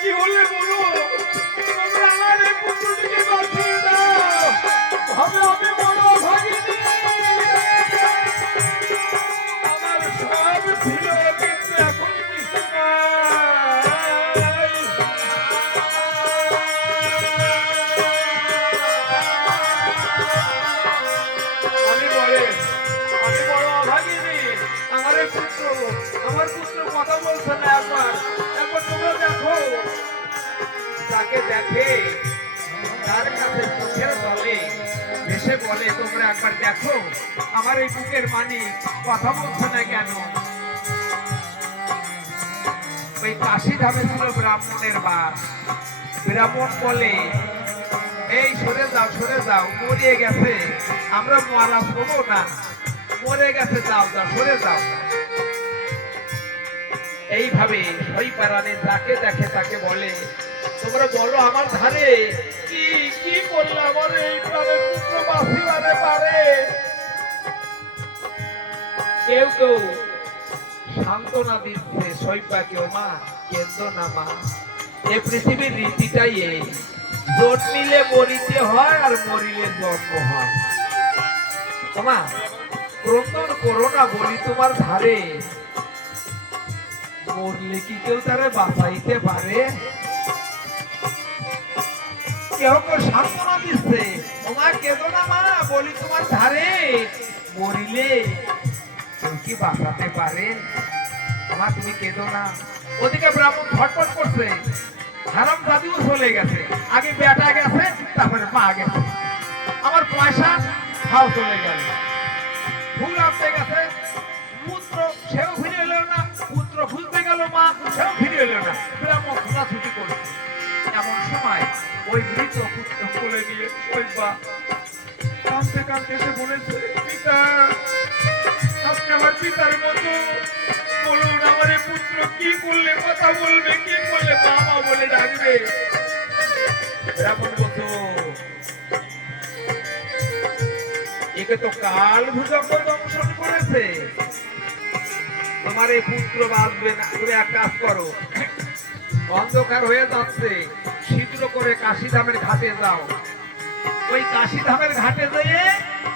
কি হলে বলো, তোমরা আমার এই পুত্রটিকে বাঁচিয়ে দাও। ভাবে আমি বড় ভাগিনি, আমার সব ছিল, কিন্তু এখন কিছু নাই। আমি বড় অভাগিনী, আমার এই পুত্র, আমার পুত্র কথা বলছে না। একবার একবার তোমরা দেখো, তাকে দেখে তার কাছে চোখের জলে ভেসে বলে, তোমরা একবার দেখো আমার এই বুকের মানিক কথা বলছে না কেন। ওই কাশি ধামে ছিল ব্রাহ্মণের বাস। ব্রাহ্মণ বলে, এই সরে যাও সরে যাও, মরিয়ে গেছে, আমরা মারা হবো না, মরে গেছে, যাও যাও সরে যাও। এইভাবে ওই পাড়ানে যাকে দেখে তাকে বলে, তোমরা বলো আমার ধারে কি কি করলে আমার এই প্রাণের পুত্র বাঁচিবারে পারে। কেউ কেউ সান্ত্বনা দিচ্ছে, সইপা কেউ মা কেন্দ্র না মা, এ পৃথিবীর রীতিটাই এই, জন্মিলে মরিতে হয় আর মরিলে জন্ম হয়। তোমা ক্রন্দন করো না, বলি তোমার ধারে, মরলে কি কেউ তারে বাঁচাইতে পারে? কেউ কেউ সান্ত্বনা দিচ্ছে, তোমার কেঁদো না মা, বলি তোমার ধারে, মরিলে কেউ কি বাঁচাতে পারে? আমার তুমি কেঁদো না। ওদিকে ব্রাহ্মণ ছটফট করছে, হারাম দাদিও চলে গেছে, আগে বেটা গেছে, তারপরে মা গেছে, আমার পয়সা খাও চলে গেল, ফুল আনতে গেছে পুত্র, সেও ফিরে এলো না, পুত্র খুঁজতে গেল মা, সেও ফিরে এলো না, ব্রাহ্মণ ছোটাছুটি করছে। এমন সময় ওই মৃত পুত্র কোলে নিয়ে শৈবা কাঁদতে কাঁদতে এসে বলেছে, পিতা আপনি আমার পিতার মতো, বলুন আমার এই পুত্র কি করলে কথা বলবে, কি করলে বাবা বলে ডাকবে। ব্রাহ্মণ বলতো, একে তো কাল ভূজঙ্গ দংশন করেছে, তোমার এই পুত্র বাঁচবে না। তুমি এক কাজ করো, অন্ধকার হয়ে যাচ্ছে, শীঘ্র করে কাশীধামের ঘাটে যাও, ওই কাশীধামের ঘাটে যেয়ে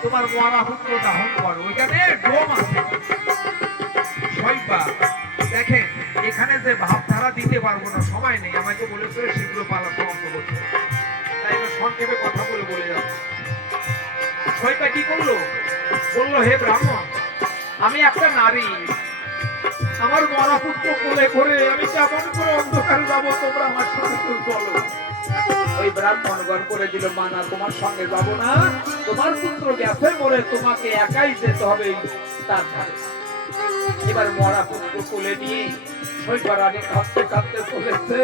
তোমার মরা পুত্র দাহন করো, ওইখানে ডোম আছে। সইবা দেখেন এখানে যে ভাবধারা দিতে পারবো না, সময় নেই, আমাকে বলেছে শীঘ্র পালা সমাপ্ত করতে, তাই সংক্ষেপে কথা বলে বলে যাচ্ছে। সইবা কি করলো, বললো, হে ব্রাহ্মণ, আমি একটা নারী, আমার মরা পুত্র কোলে করে আমি কেমন করে অন্ধকার যাবো, তোমরা আমার সাথে চলো। ওই ব্রাহ্মণ গণ করে দিল, মানা তোমার সঙ্গে যাবো না, তোমার পুত্র গেছে মরে, তোমাকে একাই যেতে হবে তার ধারে। এবার মরা পুত্র কোলে নিয়ে সইবার আগে কাঁদতে কাঁদতে চলেছে।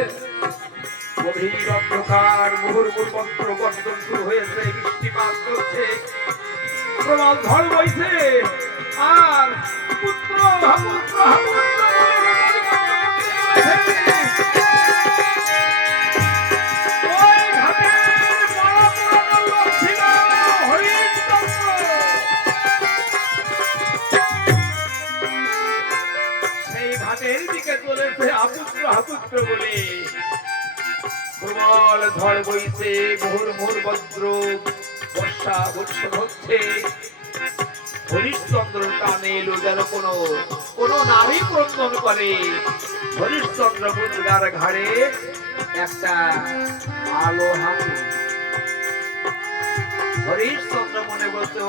গভীর অন্ধকার, মুহুর্মুর মন্ত্র গর্জন শুরু হয়েছে, বৃষ্টিপাত চলছে, প্রবল ঝড় বইছে, আর পুত্র পুত্র বলে প্রবল ঝড় বইছে, মুহুর্মুর বজ্র বর্ষা বর্ষণ হচ্ছে। হরিশ্চন্দ্র টানে এলো যেন কোন নারী ক্রন্দন করে। হরিশ্চন্দ্র বুদ্গার ঘাড়ে একটা আলো হাতে। হরিশ্চন্দ্র মনে বলছে,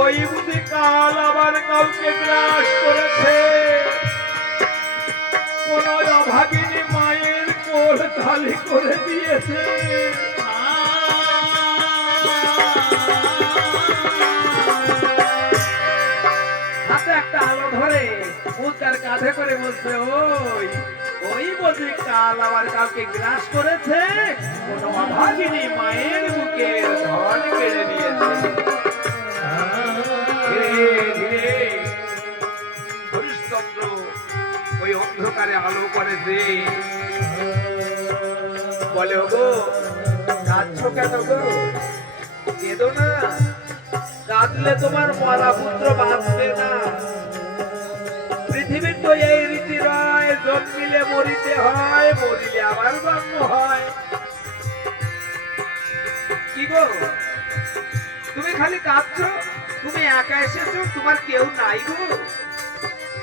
ওই বুদ্ধি কাল আবার কাউকে গ্রাস করেছে, কোন অভাগিনী মায়ের কোল খালি করে দিয়েছে। হাতে একটা আলো ধরে বুদ্ধার কাঁধে করে বলছে, ওই বুদ্ধি কাল আবার কাউকে গ্রাস করেছে, কোন অভাগিনী মায়ের বুকের ধন কেড়ে নিয়েছে। হরিশ্চন্দ্র ওই অন্ধকারে আলো করেছে, বলে, ওগো কাঁদছো কেন গো? কেঁদো না, কাঁদলে তোমার মরা পুত্র বাঁচবে না। পৃথিবীর তো এই রীতি নয়, জন্মিলে মরিতে হয়, মরিলে আবার জন্ম হয়। কি গো তুমি খালি কাঁদছো? তুমি একা এসেছো, তোমার কেউ নাই গো?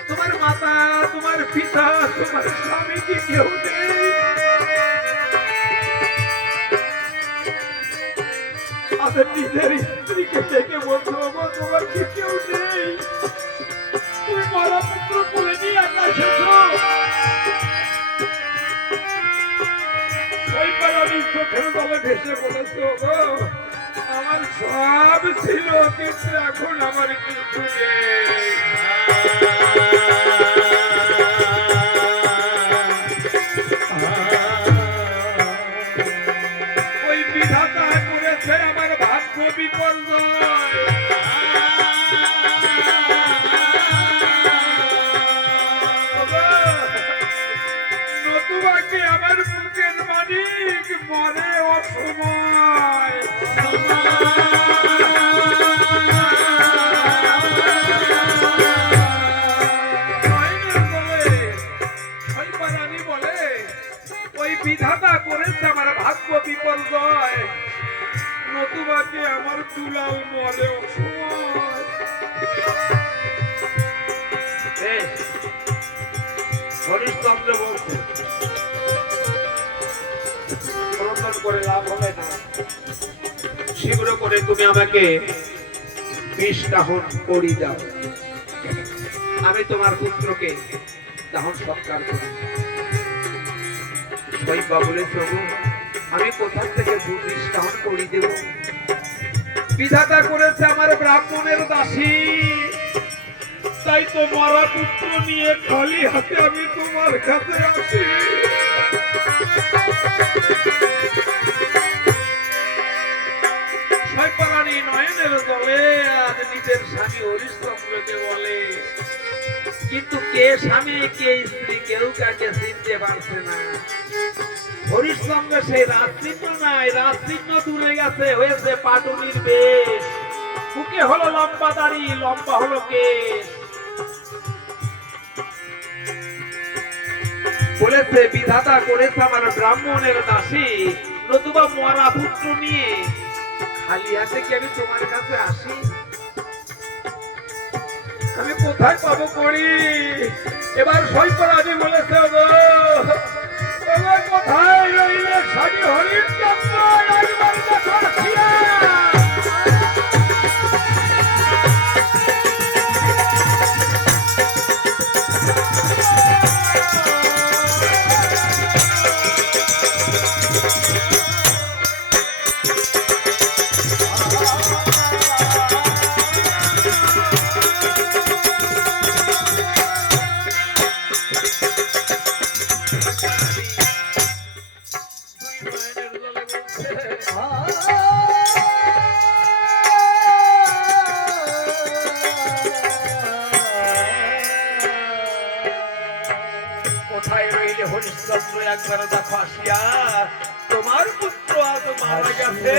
তোমার মাতা, তোমার পিতা, তোমার স্বামী কি কেউ নেই? আমার নিজের স্ত্রীকে ডেকে বলছো তোমার কি কেউ নেই? তুমি মরা পুত্র বলে নিয়ে একা এসেছো। ওই পারানি চোখের জলে ভেসে বলেছো গো আমার সব ছিল, কিন্তু এখন আমার কিছু নেই। ওই বিধাতা করেছে আমার ভাগ্য বিপর্যয়। নতুবাকে আমার বুকের মালিক মরে অসময়। বিধাতা করেছে আমার ভাগ্য বিপর্যয়, নতুবাকে আমার দুলাল মরে অসময়। হরিশ্চন্দ্র বলছে ক্রন্দন করে লাভ হবে না, শীঘ্র করে তুমি আমাকে বিষ দাহন করি দাও, আমি তোমার পুত্রকে দাহন সৎকার করি। বলে প্রভু আমি কোথা থেকে বিষ দাহন করি দেব? বিধাতা করেছে আমার ব্রাহ্মণের দাসী, তাই তো মরা পুত্র নিয়ে খালি হাতে আমি তোমার কাছে আসি। শৈপালানি নয়নের জলে আজ নিজের স্বামী হরিশ্চন্দ্রকে বলে, কিন্তু কে স্বামী কে স্ত্রী কেউ কাকে চিনতে পারছে না। হরিশ্চন্দ্র সেই রাজচিহ্ন নাই, রাজচিহ্ন দূরে গেছে, হয়েছে পাটুনির বেশ, বুকে হলো লম্বা দাড়ি, লম্বা হলো কেশ। বলেছে বিধাতা করেছে আমার ব্রাহ্মণের দাসী, নতুবা মরা পুত্র নিয়ে খালি হাতে কি আমি তোমার কাছে আসি? আমি কোথায় পাবো করি? এবার শৈপরাজি বলেছে কোথায় রইলে স্বামী হরিশ্চন্দ্র, একবার দেখো আসিয়া। কোথায় রইলে হরিশ্চন্দ্র, একবার দেখো আসিয়া। তোমার পুত্র আজ মারা গেছে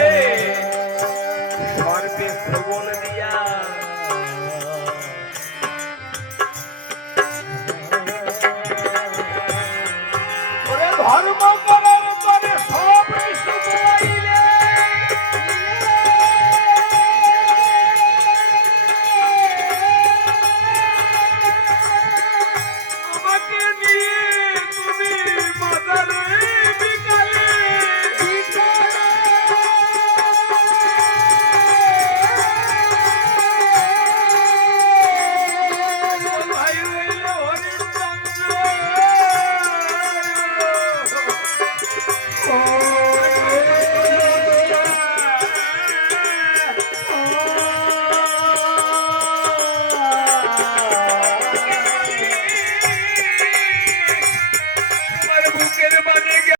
সর্বে প্রবল দিয়া। ধর্ম